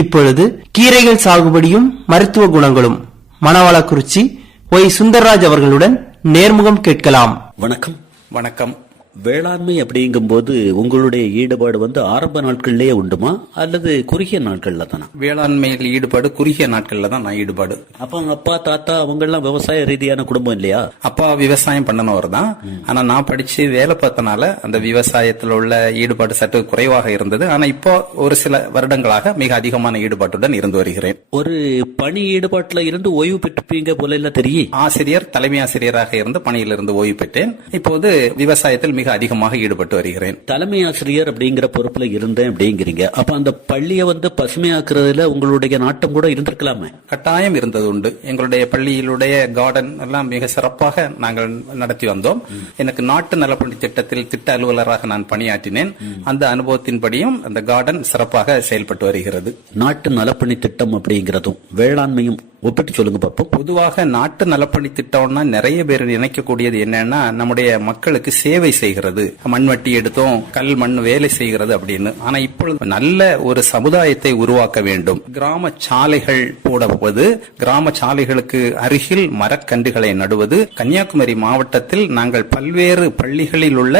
இப்பொழுது கீரைகள் சாகுபடியும் மருத்துவ குணங்களும் மணவாளக்குறிச்சி ஒய் சுந்தர்ராஜ் அவர்களுடன் நேர்முகம் கேட்கலாம். வணக்கம். வணக்கம். வேளாண்மை அப்படிங்கும்போது உங்களுடைய ஈடுபாடு ஆரம்ப நாட்கள்லயே உண்டுமா அல்லது குறுகிய நாட்கள்ல தானா? வேளாண்மையில் ஈடுபாடு குறுகிய நாட்கள்ல தான் நான் ஈடுபாடு. அப்ப அப்பா தாத்தா அவங்க எல்லாம் விவசாய ரீதியான குடும்பம் இல்லையா? அப்பா விவசாயம் பண்ணனவர் தான். ஆனா நான் படிச்சு வேலை பார்த்தனால அந்த விவசாயத்தில் உள்ள ஈடுபாடு சற்று குறைவாக இருந்தது. ஆனா இப்போ ஒரு சில வருடங்களாக மிக அதிகமான ஈடுபாட்டுடன் இருந்து வருகிறேன். ஒரு பணி ஈடுபாட்டுல இருந்து ஓய்வு பெற்றிருப்பீங்க போல இல்ல தெரியும். ஆசிரியர், தலைமை ஆசிரியராக இருந்து பணியிலிருந்து ஓய்வு பெற்றேன். இப்போது விவசாயத்தில் மிக அதிகமாக ஈடுபட்டு வருகிறேன். தலைமை ஆசிரியர் அப்படிங்கிற பொறுப்புல இருந்தேன் அப்படிங்கிறீங்க. அப்ப அந்த பள்ளியை பசுமையாக்குறதுல உங்களுடைய நாட்டம் கூட இருந்திருக்கலாமே? கட்டாயம் இருந்தது உண்டு. எங்களுடைய பள்ளியிலுடைய கார்டன் எல்லாம் மிக சிறப்பாக நாங்கள் நடத்தி வந்தோம். எனக்கு நாட்டு நலப்பணி திட்டத்தில் திட்ட அலுவலராக நான் பணியாற்றினேன். அந்த அனுபவத்தின்படியும் அந்த கார்டன் சிறப்பாக செயல்பட்டு வருகிறது. நாட்டு நலப்பணி திட்டம் அப்படிங்கிறதும் வேளாண்மையும் ஒப்பிட்டு சொல்லுங்க பாப்போம். பொதுவாக நாட்டு நலப்பணி திட்டம்னா நிறைய பேர் நினைக்கக்கூடியது என்னன்னா நம்முடைய மக்களுக்கு சேவை செய்கிறது, மண்வெட்டி எடுத்தோம் கல் மண் வேலை செய்கிறது அப்படின்னு. ஆனா இப்பொழுது நல்ல ஒரு சமுதாயத்தை உருவாக்க வேண்டும். கிராம சாலைகள் போடுவது, கிராம சாலைகளுக்கு அருகில் மரக்கன்றுகளை நடுவது. கன்னியாகுமரி மாவட்டத்தில் நாங்கள் பல்வேறு பள்ளிகளில் உள்ள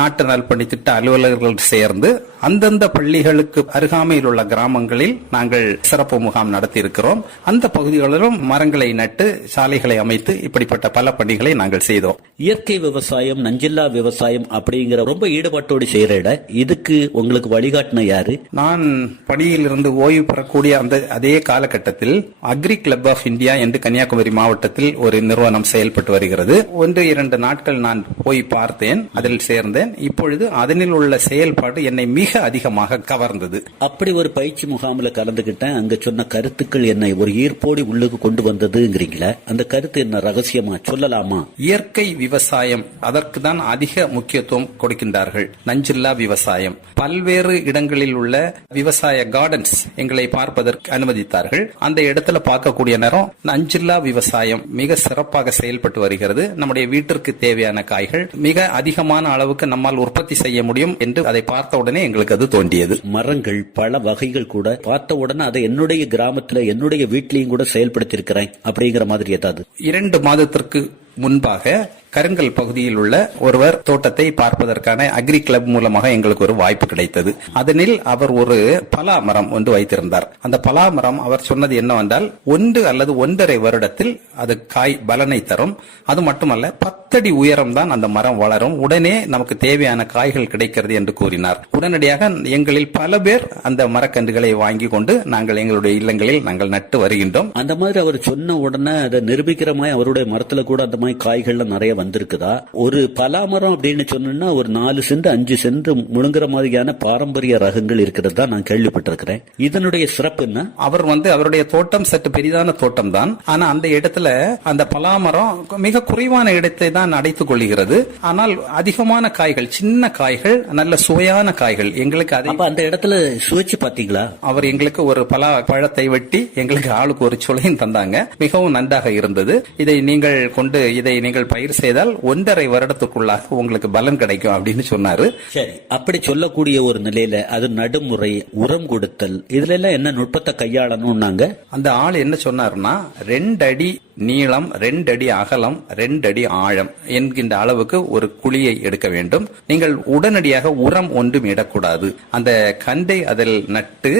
நாட்டு நலப்பணி திட்ட அலுவலர்கள் சேர்ந்து அந்தந்த பள்ளிகளுக்கு அருகாமையில் உள்ள கிராமங்களில் நாங்கள் சிறப்பு முகாம் நடத்தி இருக்கிறோம். அந்த பகுதிகளிலும் மரங்களை நட்டு சாலைகளை அமைத்து இப்படிப்பட்ட பல பணிகளை நாங்கள் செய்தோம். இயற்கை விவசாயம், நஞ்சில்லா விவசாயம் அப்படிங்கிற ரொம்ப ஈடுபாட்டோடு செய்யற இதுக்கு உங்களுக்கு வழிகாட்டின யாரு? நான் பணியில் இருந்து ஓய்வு பெறக்கூடிய அதே காலகட்டத்தில் அக்ரி கிளப் ஆஃப் இந்தியா என்று கன்னியாகுமரி மாவட்டத்தில் ஒரு நிறுவனம் செயல்பட்டு வருகிறது. 1-2 நாட்கள் நான் போய் பார்த்தேன், அதில் சேர்ந்தேன். இப்பொழுது அதனில் உள்ள செயல்பாடு என்னை மிக அதிகமாக கவர்ந்தது. அப்படி ஒரு பயிற்சி முகாமில் கலந்துகிட்டேன். அங்க சொன்ன கருத்துக்கள் என்னை ஒரு ஈர்ப்போடி உள்ளுக்கு கொண்டு வந்ததுங்கிறீங்களா? அந்த கருத்து என்ன, ரகசியமா சொல்லலாமா? இயற்கை விவசாயம், அதற்கு தான் அதிக முக்கியத்துவம் கொடுக்கின்றார்கள். நஞ்சில்லா விவசாயம். பல்வேறு இடங்களில் உள்ள விவசாய கார்டன்ஸ் எங்களை பார்ப்பதற்கு அனுமதித்தார்கள். அந்த இடத்துல பார்க்கக்கூடிய நேரம் நஞ்சில்லா விவசாயம் மிக சிறப்பாக செயல்பட்டு வருகிறது. நம்முடைய வீட்டிற்கு தேவையான காய்கள் மிக அதிகமான அளவுக்கு நம்மால் உற்பத்தி செய்ய முடியும் என்று அதை பார்த்த உடனே எங்களுக்கு அது தோன்றியது. மரங்கள் பல வகைகள் கூட பார்த்த உடனே அதை என்னுடைய கிராமத்துல என்னுடைய வீட்லயும் கூட செயல்படுத்தி இருக்கிறேன் அப்படிங்கிற மாதிரி ஏதாவது? 2 மாதத்திற்கு முன்பாக கருங்கல் பகுதியில் உள்ள ஒருவர் தோட்டத்தை பார்ப்பதற்கான அக்ரி கிளப் மூலமாக எங்களுக்கு ஒரு வாய்ப்பு கிடைத்தது. அதனில் அவர் ஒரு பலா மரம் ஒன்று வைத்திருந்தார். அந்த பலா மரம் அவர் சொன்னது என்னவென்றால் 1 அல்லது 1.5 வருடத்தில் அது காய் பலனை தரும். அது மட்டுமல்ல 10 அடி உயரம் தான் அந்த மரம் வளரும். உடனே நமக்கு தேவையான காய்கள் கிடைக்கிறது என்று கூறினார். உடனடியாக எங்களில் பல பேர் அந்த மரக்கன்றுகளை வாங்கி கொண்டு நாங்கள் எங்களுடைய இல்லங்களில் நாங்கள் நட்டு வருகின்றோம். அந்த மாதிரி அவர் சொன்ன உடனே அதை நிரூபிக்கிற மாதிரி அவருடைய மரத்துல கூட அந்த மாதிரி காய்கள்ல நிறைய வந்திருக்குதா? ஒரு பலாமரம் அப்படின்னு சொன்னா ஒரு 4 சென்ட் 5 சென்ட் முழுங்குற மாதிரியான பாரம்பரிய ரகங்கள் இருக்கிறதா நான் கேள்விப்பட்டிருக்கிறேன். இதனுடைய சிறப்பு என்ன? அவர் அவருடைய தோட்டம் சற்று பெரிதான தோட்டம் தான். ஆனா அந்த இடத்துல அந்த பலாமரம் மிக குறைவான இடத்தை தான் அடைத்துக் கொள்கிறது. ஆனால் அதிகமான காய்கள், சின்ன காய்கள், நல்ல சுவையான காய்கள். எங்களுக்கு அந்த இடத்துல சுவைச்சு பாத்தீங்களா? அவர் எங்களுக்கு ஒரு பலா பழத்தை வெட்டி எங்களுக்கு ஆளுக்கு ஒரு சுளையும் தந்தாங்க. மிகவும் நன்றாக இருந்தது. இதை நீங்கள் பயிர் செய்தால் 1.5 வருடத்துக்குள்ளாக உங்களுக்கு பலன் கிடைக்கும் அப்படின்னு சொன்னாரு. சரி, அப்படி சொல்லக்கூடிய ஒரு நிலையில அது நடுமுறை, உரம் கொடுத்தல், இதுல எல்லாம் என்ன நுட்பத்தை கையாளணும்னாங்க? அந்த ஆள் என்ன சொன்னாருன்னா 2 அடி நீளம், 2 அடி அகலம், 2 அடி ஆழம் என்கின்ற அளவுக்கு ஒரு குழியை எடுக்க வேண்டும். நீங்கள் உடனடியாக உரம் ஒன்றும் இடக்கூடாது. அந்த கண்டை அதில் நட்டு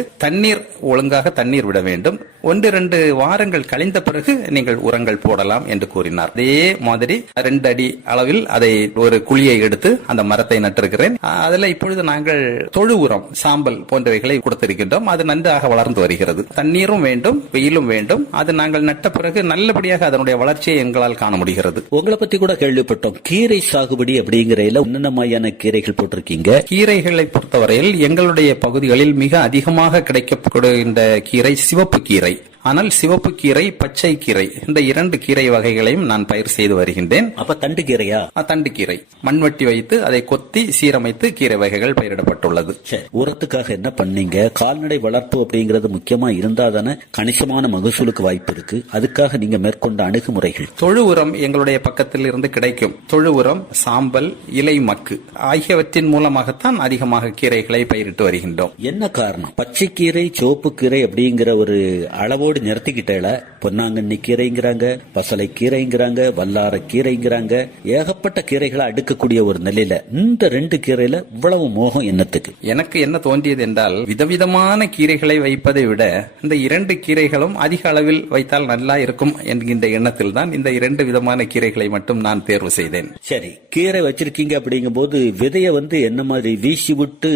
ஒழுங்காக தண்ணீர் விட வேண்டும். 1-2 வாரங்கள் கழிந்த பிறகு நீங்கள் உரங்கள் போடலாம் என்று கூறினார். அதே மாதிரி 2 அடி அளவில் அதை ஒரு குழியை எடுத்து அந்த மரத்தை நட்டிருக்கிறேன். அதில் இப்பொழுது நாங்கள் தொழு உரம், சாம்பல் போன்றவைகளை கொடுத்திருக்கின்றோம். அது நன்றாக வளர்ந்து வருகிறது. தண்ணீரும் வேண்டும், வெயிலும் வேண்டும். அது நாங்கள் நட்ட பிறகு நல்லபடியாக அதனுடைய வளர்ச்சியை எங்களால் காண முடிகிறது. உங்களை பத்தி கூட கேள்விப்பட்டோம், கீரை சாகுபடி அப்படிங்கிறையில என்னென்ன மாதிரியான கீரைகள் போட்டிருக்கீங்க? கீரைகளை பொறுத்தவரையில் எங்களுடைய பகுதிகளில் மிக அதிகமாக கிடைக்கப்படுகின்ற கீரை சிவப்பு கீரை. ஆனால் சிவப்பு கீரை, பச்சை கீரை இந்த 2 கீரை வகைகளையும் நான் பயிர் செய்து வருகின்றேன். அப்ப தண்டு கீரையா? தண்டு கீரை மண்வெட்டி வைத்து அதை கொத்தி சீரமைத்து கீரை வகைகள் பயிரிடப்பட்டுள்ளது. உரத்துக்காக என்ன பண்ணீங்க? கால்நடை வளர்ப்பு அப்படிங்கிறது முக்கியமா இருந்தா தானே கணிசமான மகசூலுக்கு வாய்ப்பு இருக்கு. அதுக்காக நீங்க மேற்கொண்ட அணுகுமுறைகள்? தொழு உரம் எங்களுடைய பக்கத்தில் இருந்து கிடைக்கும். தொழு உரம், சாம்பல், இலை மக்கு ஆகியவற்றின் மூலமாகத்தான் அதிகமாக கீரைகளை பயிரிட்டு வருகின்றோம். என்ன காரணம்? பச்சை கீரை, சிவப்பு கீரை அப்படிங்கிற ஒரு அளவோடு நிறுத்திக்கிட்டேல பொன்னாங்கண்ணி கீரைங்கிறாங்க, பசலை கீரைங்கிறாங்க, வல்லார கீரைங்கிறாங்க, ஏகப்பட்ட கீரைகளை அடுக்கக்கூடிய ஒரு நிலையில இந்த 2 கீரையில இவ்வளவு மோகம் என்னத்துக்கு? எனக்கு என்ன தோன்றியது என்றால், விதவிதமான கீரைகளை வைப்பதை விட இந்த 2 கீரைகளும் அதிக அளவில் வைத்தால் நல்லா இருக்கும் என்கின்ற எண்ணத்தில் தான் இந்த 2 விதமான கீரைகளை மட்டும் நான் தேர்வு செய்தேன். சரி, கீரை வச்சிருக்கீங்க அப்படிங்கும் போது விதைய என்ன மாதிரி வீசி விட்டு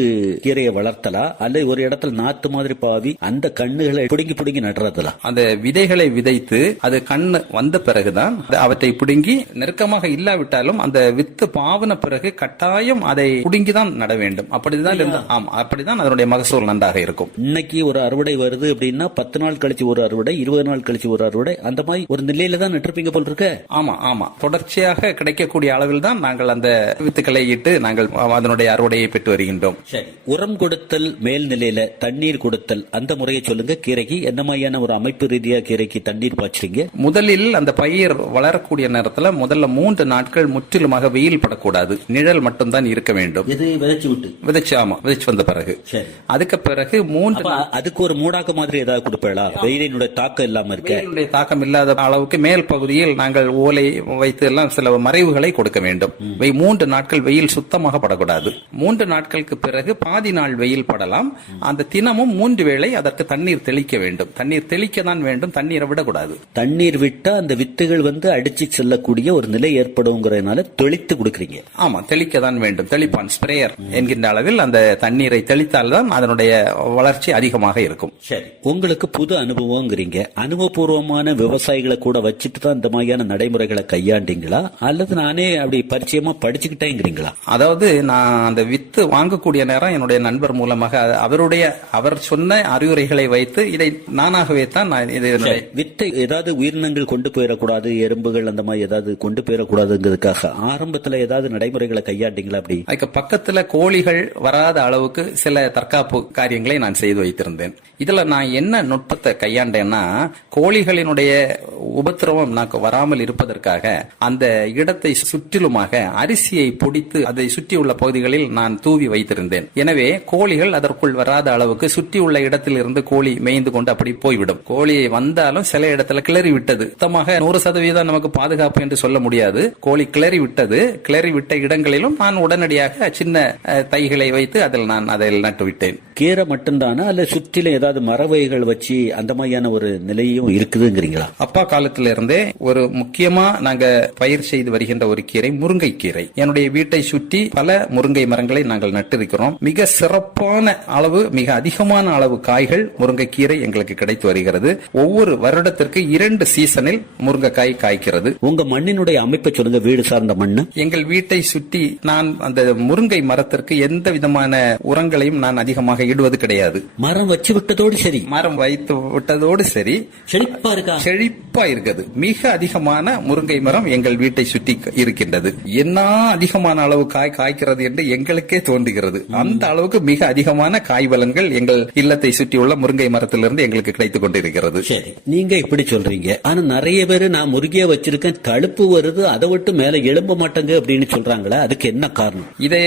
கீரையை வளர்த்தலா, அல்லது ஒரு இடத்துல நாத்து மாதிரி பாவி அந்த கண்ணுகளை பிடுங்கி பிடுங்கி நடுறதுல? அந்த விதைகளை விதைத்து அது கண்ணு வந்த பிறகுதான் அவற்றை பிடுங்கி, நெருக்கமாக இல்லாவிட்டாலும் அந்த வித்து பாவன பிறகு கட்டாயம் அதை பிடுங்கிதான் நட வேண்டும். அப்படிதான் அதனுடைய மகசூல் நன்றாக இருக்கும். இன்னைக்கு ஒரு அறுவடை வருது அப்படின்னா 10 நாள் கழிச்சு ஒரு அறுவடை, 20 நாள் கழிச்சு ஒரு அறுவடை, அந்த மாதிரி ஒரு நிலையில தான் நட்டிருப்பீங்க போல் இருக்க. ஆமா, தொடர்ச்சியாக கிடைக்கக்கூடிய அளவில் தான் நாங்கள் அந்த வித்துக்களை இட்டு நாங்கள் அதனுடைய அறுவடையை பெற்று வருகின்றோம். சரி, உரம் கொடுத்தல், மேல்நிலையில தண்ணீர் கொடுத்தல், அந்த முறையை சொல்லுங்க. கீரைக்கு என்ன மாதிரியான ஒரு அமைப்பு ரீதியா கீரைக்கு தண்ணீர் பாய்ச்சறீங்க? முதலில் அந்த பயிர் வளரக்கூடிய நேரத்தில் முதல்ல 3 நாட்கள் முற்றிலுமாக வெயில் படக்கூடாது, நிழல் மட்டும்தான் இருக்க வேண்டும். இது விதைச்சு வந்த பிறகு. அதுக்கு பிறகு அதுக்கு ஒரு மூடாக்க மாதிரி ஏதாவது கொடுப்பீங்களா? வெயிலினுடைய தாக்கம் இல்லாம இருக்க? வெயிலுடைய தாக்கம் இல்லாத அளவுக்கு மேல் பகுதியில் நாங்கள் ஓலை வைத்து எல்லாம் சில மறைவுகளை கொடுக்க வேண்டும். 3 நாட்கள் வெயில் சுத்தமாக படக்கூடாது. 3 நாட்களுக்கு பிறகு பாதி நாள் வெயில் படலாம். அந்த தினமும் 3 வேளை அதற்கு தண்ணீர் தெளிக்க வேண்டும். தண்ணீர் தெளிக்க தான் வேண்டும், தண்ணீரை விடக்கூடாது. தண்ணீர் விட்டா அந்த வித்துகள் அடிச்சு செல்லக்கூடிய ஒரு நிலை ஏற்படுங்கிறதுனால தெளித்து கொடுக்கறீங்க. ஆமா, தெளிக்க தான் வேண்டும். தெளிப்பான், ஸ்ப்ரேயர் என்கின்ற அளவில் அந்த தண்ணீரை தெளித்தால்தான் அதனுடைய வளர்ச்சி அதிகமாக இருக்கும். சரி, உங்களுக்கு புது அனுபவங்கிறீங்க. அனுபவபூர்வமான விவசாயிகளை கூட வச்சுட்டு தான் இந்த மாதிரியான நடைமுறைகளை கையாண்டீங்களா, அல்லது நானே அப்படி பரிச்சயமா படிச்சுக்கிட்டேங்கிறீங்களா? அதாவது நான் அந்த வித்து வாங்கக்கூடிய நேரம் என்னுடைய நண்பர் மூலமாக அவர் சொன்ன அறிவுரைகளை வைத்து இதை நானாகவே தான் வித்தை ஏதாவது உயிரினங்கள் கொண்டு போயிடக்கூடாது, எறும்புகள் அந்த மாதிரி ஏதாவது கொண்டு போயிடக்கூடாதுங்கிறதுக்காக ஆரம்பத்துல ஏதாவது நடைமுறைகளை கையாண்டீங்களா? அப்படி அதுக்கு பக்கத்துல கோழிகள் வராத அளவுக்கு சில தற்காப்பு காரியங்களை நான் செய்து வைத்திருந்தேன். இதுல நான் என்ன நுட்பத்தை கையாண்டேன்னா, கோழிகளினுடைய உபத்திரவம் నాకు வராமல் இருப்பதற்காக அந்த இடத்தை சுற்றிலுமாக அரிசியை பொடித்து அதை சுற்றியுள்ள பகுதிகளில் நான் தூவி வைத்திருந்தேன். எனவே கோழிகள் அதற்குள் வராத அளவுக்கு சுற்றியுள்ள இடத்தில் இருந்து கோழி மேய்ந்து கொண்டு அப்படி போய்விடும். கோழி வந்தாலும் சில இடத்துல கிளறி விட்டது, சுத்தமாக 100% நமக்கு பாதுகாப்பு என்று சொல்ல முடியாது. கோழி கிளறி விட்ட இடங்களிலும் நான் உடனடியாக சின்ன தைகளை வைத்து அதில் நட்டு விட்டேன். கீரை மட்டும்தானா, அல்ல சுற்றில ஏதாவது மரவகைகள் வச்சு அந்த மாதிரியான ஒரு நிலையும் இருக்குதுங்கிறீங்களா? அப்பா காலத்தில இருந்தே ஒரு முக்கியமா நாங்க பயிர் செய்து வருகின்ற ஒரு கீரை முருங்கை கீரை. என்னுடைய வீட்டை சுற்றி பல முருங்கை மரங்களை நாங்கள் நட்டிருக்கிறோம். மிக சிறப்பான அளவு, மிக அதிகமான அளவு காய்கள் முருங்கைக்கீரை எங்களுக்கு கிடைத்து வருகிறது. ஒவ்வொரு வருடத்திற்கு 2 சீசனில் முருங்கைக்காய் காய்க்கிறது. உங்க மண்ணினுடைய அமைப்பை சொல்லுங்க. வீடு சார்ந்த மண்ணு. எங்கள் வீட்டை சுற்றி நான் அந்த முருங்கை மரத்திற்கு எந்த விதமான உரங்களையும் நான் அதிகமாக இடுவது கிடையாது. மரம் வச்சு விட்டதோடு சரி, மரம் வைத்து விட்டதோடு சரி, செழிப்பா இருக்குது. மிக அதிகமான முருங்கை மரம் எங்கள் வீட்டை சுற்றி இருக்கின்றது. என்ன அதிகமான அளவு காய்க்கிறது என்று எங்களுக்கே தோன்றுகிறது. அந்த அளவுக்கு மிக அதிகமான காய் பலன்கள் எங்கள் இல்லத்தை சுற்றியுள்ள முருங்கை மரத்திலிருந்து எங்களுக்கு கிடைத்துக் கொண்டிருக்கிறது. சரி, நீங்க இப்படி சொல்றீங்க. ஆனா நிறைய பேரு நான் முருகைய வச்சிருக்கேன், தழுப்பு வருது, அதை விட்டு மேல எழும்ப மாட்டேங்க அப்படின்னு சொல்றாங்களா? அதுக்கு என்ன காரணம்? இதே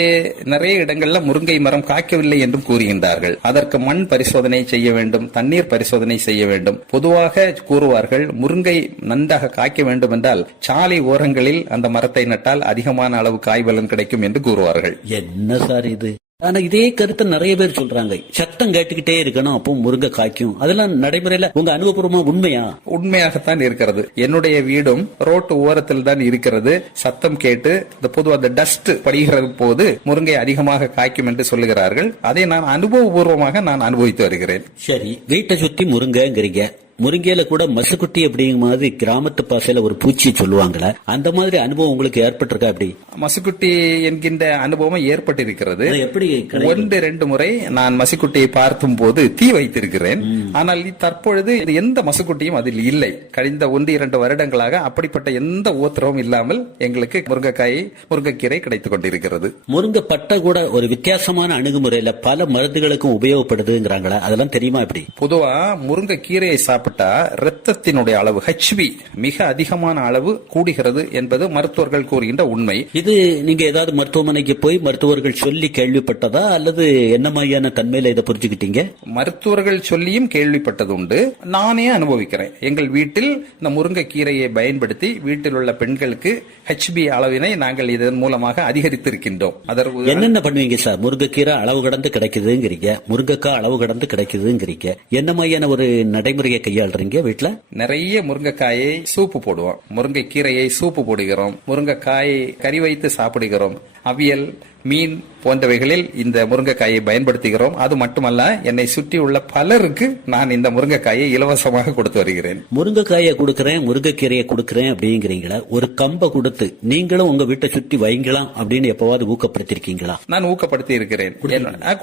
நிறைய இடங்கள்ல முருங்கை மரம் காய்க்கவில்லை என்றும் கூறுகின்றார்கள். அதற்கு மண் பரிசோதனை செய்ய வேண்டும், தண்ணீர் பரிசோதனை செய்ய வேண்டும். பொதுவாக கூறுவார்கள், முருங்கை நன்றாக காய்க்க வேண்டும் என்றால் சாலை ஓரங்களில் அந்த மரத்தை நட்டால் அதிகமான அளவு காய் பலன் கிடைக்கும் என்று கூறுவார்கள். என்ன சார் இது? ஆனா இதே கருத்தை நிறைய பேர் சொல்றாங்க. சத்தம் கேட்டுக்கிட்டே இருக்கணும், அப்போ முருங்கை காய்க்கும். அதெல்லாம் நடைமுறையில உங்க அனுபவபூர்வமா உண்மையா? உண்மையாகத்தான் இருக்கிறது. என்னுடைய வீடும் ரோட்டு ஓரத்தில் தான் இருக்கிறது. சத்தம் கேட்டு பொதுவாக அந்த டஸ்ட் படுகிற போது முருங்கை அதிகமாக காய்க்கும் என்று சொல்லுகிறார்கள். அதை நான் அனுபவபூர்வமாக நான் அனுபவித்து வருகிறேன். சரி, வீட்டை சுத்தி முருங்கைங்கிறீங்க, முருங்கையில கூட மசுக்குட்டி அப்படிங்கிற மாதிரி கிராமத்து பாசையில ஒரு பூச்சி சொல்லுவாங்களே, அந்த மாதிரி அனுபவம் உங்களுக்கு ஏற்பட்டிருக்கா? அப்படி மசுக்குட்டி என்கின்ற அனுபவம் ஏற்பட்டிருக்கிறது. அது எப்படி 1-2 முறை நான் மசுக்குட்டியை பார்த்தும் போது தீ வைத்திருக்கிறேன். ஆனால் தற்பொழுது எந்த மசுக்குட்டியும் அதில் இல்லை. கழிந்த 1-2 வருடங்களாக அப்படிப்பட்ட எந்த ஊத்திரவும் இல்லாமல் எங்களுக்கு முருங்கைக்கீரை கிடைத்துக் கொண்டிருக்கிறது. முருங்கை பட்டை கூட ஒரு வித்தியாசமான அணுகுமுறையில பல மருந்துகளுக்கும் உபயோகப்படுதுங்கிறாங்களா, அதெல்லாம் தெரியுமா? எப்படி பொதுவா முருங்கைக்கீரையை சாப்பிட்டா ரத்தத்தினுடைய அளவு HB மிக அதிகமான அளவு கூடுகிறது என்பது மருத்துவர்கள் கூறுகின்ற உண்மை. இது நீங்க ஏதாவது மருத்துவமனைக்கு போய் மருத்துவர்கள் சொல்லி கேள்விப்பட்டதா, அல்லது என்ன மாதிரியான தன்மையில இதை புரிஞ்சுக்கிட்டீங்க? மருத்துவர்கள் சொல்லியும் கேள்விப்பட்டது உண்டு, நானே அனுபவிக்கிறேன். எங்கள் வீட்டில் இந்த முருங்கைக்கீரையை பயன்படுத்தி வீட்டில் உள்ள பெண்களுக்கு HB அளவினை நாங்கள் இதன் மூலமாக அதிகரித்திருக்கின்றோம். அதற்கு என்னென்ன பண்ணுவீங்க சார்? முருங்கைக்கீரை அளவு கடந்து கிடைக்குதுங்கிறீங்க, முருங்கைக்காய் அளவு கடந்து கிடைக்குதுங்கிறீங்க, என்ன மாதிரியான ஒரு நடைமுறையை கையாளுறீங்க வீட்டுல? நிறைய முருங்கைக்காயை சூப்பு போடுவோம், முருங்கைக்கீரையை சூப்பு போடுகிறோம், முருங்கைக்காயை கறி வைத்து சாப்பிடுகிறோம், அவியல், மீன் போன்றவைகளில் இந்த முருங்கைக்காயை பயன்படுத்துகிறோம். அது மட்டுமல்ல, என்னை சுற்றி உள்ள பலருக்கு நான் இந்த முருங்கைக்காயை இலவசமாக கொடுத்து வருகிறேன். முருங்கைக்காயை கொடுக்கறேன், முருங்கைக்கீரையை கொடுக்கறேன் அப்படிங்கிறீங்களா? ஒரு கம்பை கொடுத்து நீங்களும் உங்க வீட்டை சுற்றி வைங்கலாம் அப்படின்னு எப்பவாவது ஊக்கப்படுத்திருக்கீங்களா? நான் ஊக்கப்படுத்தி இருக்கிறேன்,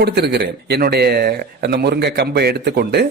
கொடுத்திருக்கிறேன். என்னுடைய அந்த முருங்கை கம்பை எடுத்துக்கொண்டு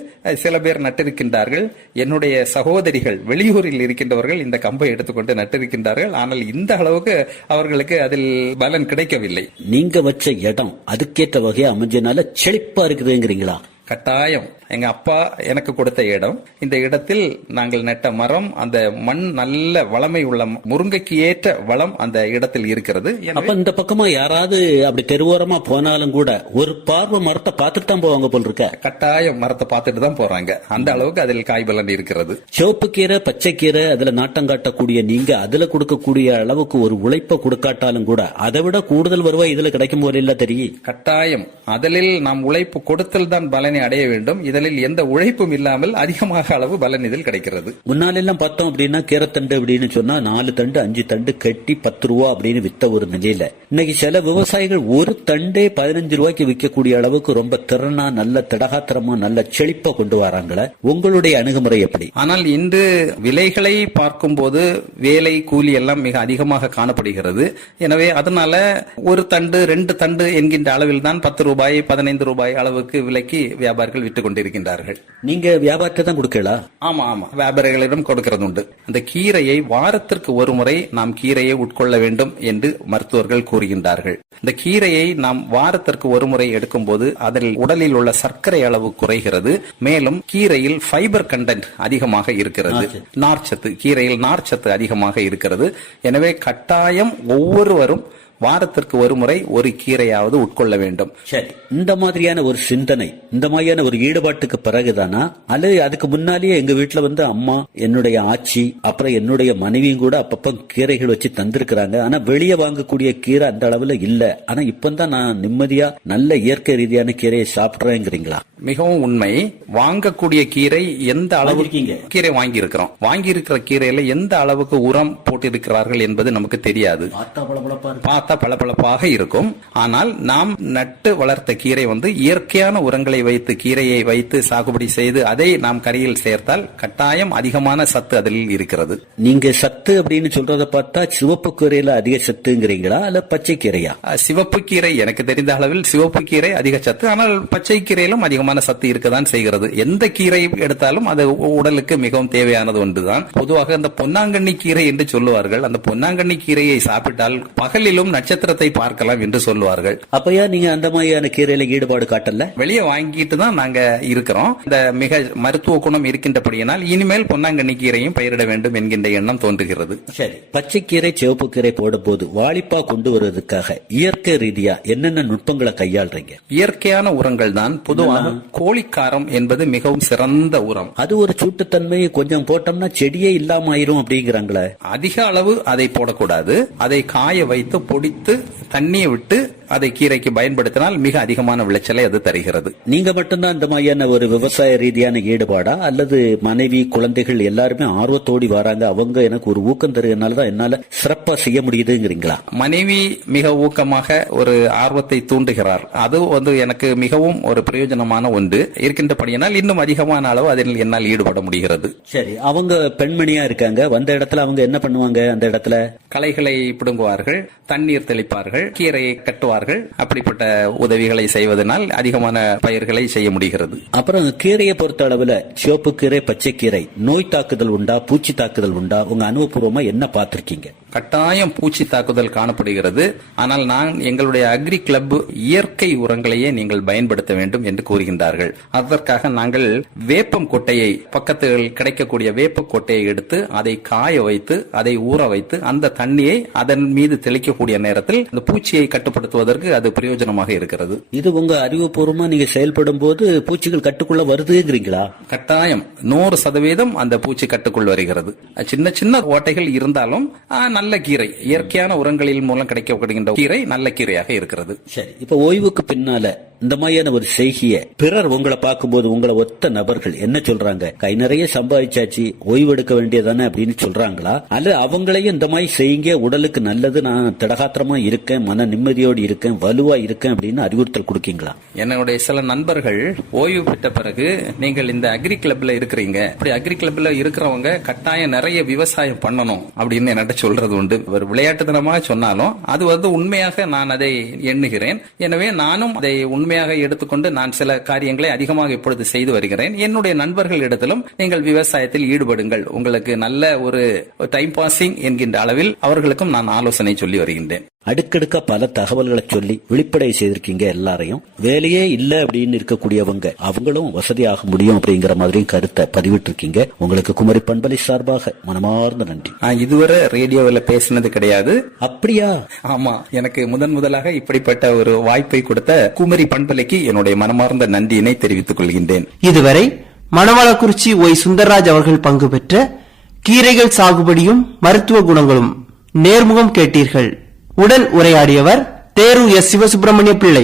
சில பேர் நட்டிருக்கின்றார்கள். என்னுடைய சகோதரிகள் வெளியூரில் இருக்கின்றவர்கள் இந்த கம்பை எடுத்துக்கொண்டு நட்டிருக்கின்றார்கள். ஆனால் இந்த அளவுக்கு அவர்களுக்கு அதில் பலன் கிடைக்கவில்லை. நீங்க வச்ச இடம் அதுக்கேற்ற வகையா அமைஞ்சனால செழிப்பா இருக்குதுங்கிறீங்களா? கட்டாயம். எங்க அப்பா எனக்கு கொடுத்த இடம், இந்த இடத்தில் நாங்கள் நட்ட மரம், அந்த மண் நல்ல வளமை உள்ள முருங்கைக்கு ஏற்ற வளம் அந்த இடத்தில் இருக்கிறது. அப்ப இந்த பக்கமா யாராவது அப்படி தெருவோரமா போனாலும் கூட ஒரு பார்வை மரத்தை பார்த்துட்டு தான் போவாங்க போல் இருக்க. கட்டாயம் மரத்தை பார்த்துட்டு தான் போறாங்க. அந்த அளவுக்கு அதில் காய் பலன் இருக்கிறது. சிவப்பு கீரை, பச்சைக்கீரை அதுல நாட்டம் காட்டக்கூடிய நீங்க அதுல கொடுக்கக்கூடிய அளவுக்கு ஒரு உழைப்ப கொடுக்காட்டாலும் கூட அதை விட கூடுதல் வருவாய் இதுல கிடைக்கும் போது இல்ல தெரியும். கட்டாயம் அதில் நாம் உழைப்பு கொடுத்தல் தான் பலனை அடைய வேண்டும். இதில் எந்த உழைப்பும் இல்லாமல் அதிகமாக அளவு பலன் இதில் கிடைக்கிறது. முன்னால எல்லாம் பார்த்தோம் அப்படின்னா கீரைத்தண்டு அப்படின்னு சொன்னா 4 தண்டு 5 தண்டு கட்டி 10 ரூபா அப்படின்னு வித்த ஒரு நிலையில இன்னைக்கு சில விவசாயிகள் ஒரு தண்டே 15 ரூபாய்க்கு விற்கக்கூடிய அளவுக்கு ரொம்ப திறனா நல்ல திடகாத்திரமா நல்ல செழிப்பா கொண்டு வராங்களே, உங்களுடைய அணுகுமுறை எப்படி? ஆனால் இன்று விலைகளை பார்க்கும் போது வேலை கூலி எல்லாம் மிக அதிகமாக காணப்படுகிறது. எனவே அதனால ஒரு தண்டு 2 தண்டு என்கின்ற அளவில் தான் 10 ரூபாய் 15 ரூபாய் அளவுக்கு விலைக்கு வியாபாரிகள் விட்டுக் கொண்டிருக்கின்றார்கள். நீங்க வியாபாரத்தை தான் கொடுக்கல? ஆமா, வியாபாரிகளிடம் கொடுக்கிறது உண்டு. அந்த கீரையை வாரத்திற்கு ஒரு முறை நாம் கீரையை உட்கொள்ள வேண்டும் என்று மருத்துவர்கள் கூறுகின்றார்கள். இந்த கீரையை நாம் வாரத்திற்கு ஒரு முறை எடுக்கும் போது அதில் உடலில் உள்ள சர்க்கரை அளவு குறைகிறது. மேலும் கீரையில் ஃபைபர் கண்டென்ட் அதிகமாக இருக்கிறது, நார்ச்சத்து, கீரையில் நார்ச்சத்து அதிகமாக இருக்கிறது. எனவே கட்டாயம் ஒவ்வொருவரும் வாரத்திற்கு ஒரு முறை ஒரு கீரையாவது உட்கொள்ள வேண்டும். சரி, இந்த மாதிரியான ஒரு சிந்தனை, இந்த மாதிரியான ஒரு ஈடுபாட்டுக்கு பிறகுதானா, அல்லது அதுக்கு முன்னாலேயே எங்க வீட்டுல அம்மா, என்னுடைய ஆச்சி, அப்புறம் என்னுடைய மனைவியும் கூட அப்பப்ப கீரைகள் வச்சு தந்திருக்கிறாங்க. ஆனா வெளியே வாங்கக்கூடிய கீரை அந்த அளவுல இல்ல. ஆனா இப்பதான் நான் நிம்மதியா நல்ல இயற்கை ரீதியான கீரையை சாப்பிடுறேங்கிறீங்களா? மிகவும் உண்மை. வாங்கக்கூடிய கீரை எந்த அளவு கீரை வாங்கி இருக்கிறோம், வாங்கி இருக்கிற கீரையில எந்த அளவுக்கு உரம் போட்டிருக்கிறார்கள் என்பது நமக்கு தெரியாது. பார்த்தா பளபளப்பாக இருக்கும். ஆனால் நாம் நட்டு வளர்த்த கீரை இயற்கையான உரங்களை வைத்து கீரையை வைத்து சாகுபடி செய்து அதை நாம் கறியில் சேர்த்தால் கட்டாயம் அதிகமான சத்து அதில் இருக்கிறது. நீங்க சத்து அப்படின்னு சொல்றத பார்த்தா சிவப்பு கீரையில அதிக சத்துங்கிறீங்களா, அல்ல பச்சை கீரையா? சிவப்பு கீரை எனக்கு தெரிந்த அளவில் சிவப்பு கீரை அதிக சத்து, ஆனால் பச்சை கீரையிலும் அதிகமான சத்து இருக்கதான் செய்கிறது. எந்த கீரை எடுத்தாலும் அது உடலுக்கு மிகவும் தேவையானது ஒன்றுதான். பொதுவாக அந்த பொன்னாங்கண்ணி கீரை என்று சொல்லுவார்கள். அந்த பொன்னாங்கண்ணி கீரையை சாப்பிட்டால் பகலிலும் நட்சத்திரத்தை பார்க்கலாம் என்று சொல்லுவார்கள். அப்பயா நீங்க அந்த மாதிரியான கீரையில ஈடுபாடு காட்டல? வெளியே வாங்கிட்டு தான் நாங்க இருக்கிறோம். இந்த மிக மருத்துவ குணம் இருக்கின்றபடியினால் இனிமேல் பொன்னாங்கண்ணி கீரையும் பயிரிட வேண்டும் என்கின்ற எண்ணம் தோன்றுகிறது. சரி, பச்சை கீரை சிவப்பு கீரை போடும் போது வாளிப்பா கொண்டு வருவதற்காக இயற்கை ரீதியா என்னென்ன நுட்பங்களை கையாளுறீங்க? இயற்கையான உரங்கள் தான். பொதுவாக கோழிக்காரம் என்பது மிகவும் சிறந்த உரம். அது ஒரு சூட்டுத்தன்மை கொஞ்சம் போட்டோம்னா செடியே இல்லாம ஆயிரும் அப்படிங்கிறாங்களே. அதிக அளவு அதை போடக்கூடாது. அதை காய வைத்து பொடித்து தண்ணியை விட்டு அதை கீரைக்கு பயன்படுத்தினால் மிக அதிகமான விளைச்சலை அது தருகிறது. நீங்க மட்டும்தான் இந்த மாதிரியான ஒரு விவசாய ரீதியான ஈடுபாடா, அல்லது மனைவி குழந்தைகள் எல்லாருமே ஆர்வத்தோடி வராங்க, அவங்க எனக்கு ஒரு ஊக்கம் தருகிறதுனாலதான் என்னால சிறப்பா செய்ய முடியுதுங்கிறீங்களா? மனைவி மிக ஊக்கமாக ஒரு ஆர்வத்தை தூண்டுகிறார். அது எனக்கு மிகவும் ஒரு பிரயோஜனமான ஒன்று இருக்கின்றபடியினால் இன்னும் அதிகமான அளவு அதில் என்னால் ஈடுபட முடிகிறது. சரி, அவங்க பெண்மணியா இருக்காங்க, வந்த இடத்துல அவங்க என்ன பண்ணுவாங்க? அந்த இடத்துல களைகளை பிடுங்குவார்கள், தண்ணீர் தெளிப்பார்கள், கீரையை கட்டுவார்கள். அப்படிப்பட்ட உதவிகளை செய்வதனால் அதிகமான பயிர்களை செய்ய முடிகிறது. அப்புறம் கீரையை பொறுத்த அளவுல சிவப்பு கீரை, பச்சை கீரை நோய் தாக்குதல் உண்டா, பூச்சி தாக்குதல் உண்டா? உங்க அனுபவபூர்வமா என்ன பார்த்திருக்கீங்க? கட்டாயம் பூச்சி தாக்குதல் காணப்படுகிறது. ஆனால் நான் எங்களுடைய அக்ரி கிளப் இயற்கை உரங்களையே நீங்கள் பயன்படுத்த வேண்டும் என்று கூறுகின்றார்கள். அதற்காக நாங்கள் வேப்பம் கொட்டையை, பக்கத்தில் கிடைக்கக்கூடிய வேப்ப கொட்டையை எடுத்து அதை காய வைத்து அதை ஊற வைத்து அந்த தண்ணியை அதன் மீது தெளிக்கக்கூடிய நேரத்தில் அந்த பூச்சியை கட்டுப்படுத்துவதற்கு அது பிரயோஜனமாக இருக்கிறது. இது உங்க அறிவுபூர்வமா நீங்க செயல்படும் போது பூச்சிகள் கட்டுக்குள்ள வருதுங்கிறீங்களா? கட்டாயம் 100% அந்த பூச்சி கட்டுக்குள் வருகிறது. சின்ன சின்ன ஓட்டைகள் இருந்தாலும் நல்ல கீரை, இயற்கையான உரங்களின் மூலம் கிடைக்கப்படுகின்ற கீரை நல்ல கீரையாக இருக்கிறது. சரி, இப்ப ஓய்வுக்கு பின்னால இந்த மாதிரியான ஒரு செய்கிய பிறர் உங்களை பார்க்கும்போது உங்களை ஒத்த நபர்கள் என்ன சொல்றாங்க? கை நிறைய சம்பாதிச்சாச்சு, ஓய்வு எடுக்க வேண்டியதானே அப்படின்னு சொல்றாங்களா? அல்ல அவங்களையும் இந்த மாதிரி செய்யுங்க, உடலுக்கு நல்லது, நான் திடகாத்திரமா இருக்கேன், மன நிம்மதியோடு இருக்கேன், வலுவா இருக்கேன் அப்படின்னு அறிவுறுத்தல் கொடுக்கீங்களா? என்னுடைய சில நண்பர்கள் ஓய்வு பெற்ற பிறகு நீங்கள் இந்த அக்ரி கிளப்ல இருக்கிறீங்க, அப்படி அக்ரி கிளப்ல இருக்கிறவங்க கட்டாயம் நிறைய விவசாயம் பண்ணணும் அப்படின்னு என்கிட்ட சொல்றது உண்டு. ஒரு விளையாட்டுத்தனமாக சொன்னாலும் அது உண்மையாக நான் அதை எண்ணுகிறேன். எனவே நானும் அதை உண்மையாக எடுத்துக்கொண்டு நான் சில காரியங்களை அதிகமாக இப்பொழுது செய்து வருகிறேன். என்னுடைய நண்பர்கள் இடத்திலும் நீங்கள் விவசாயத்தில் ஈடுபடுங்கள், உங்களுக்கு நல்ல ஒரு டைம் பாசிங் என்கின்ற அளவில் அவர்களுக்கும் நான் ஆலோசனை சொல்லி வருகின்றேன். அடுக்கடுக்க பல தகவல்களை சொல்லி விழிப்படை செய்திருக்கீங்க. எல்லாரையும் வேலையே இல்ல அப்படின்னு இருக்கக்கூடியவங்க அவங்களும் வசதியாக முடியும் அப்படிங்கிற மாதிரி கருத்தை பதிவிட்டு இருக்கீங்க. உங்களுக்கு குமரி பண்பலை சார்பாக மனமார்ந்த நன்றி. இதுவரை ரேடியோவில் பேசினது கிடையாது. அப்படியா? ஆமா, எனக்கு முதலாக இப்படிப்பட்ட ஒரு வாய்ப்பை கொடுத்த குமரி பண்பலைக்கு என்னுடைய மனமார்ந்த நன்றியினை தெரிவித்துக் கொள்கின்றேன். இதுவரை மணவாளக்குறிச்சி ஒய் சுந்தர்ராஜ் அவர்கள் பங்கு பெற்ற கீரைகள் சாகுபடியும் மருத்துவ குணங்களும் நேர்முகம் கேட்டீர்கள். உடன் உரையாடியவர் தேரூர் எஸ். சிவசுப்பிரமணிய பிள்ளை.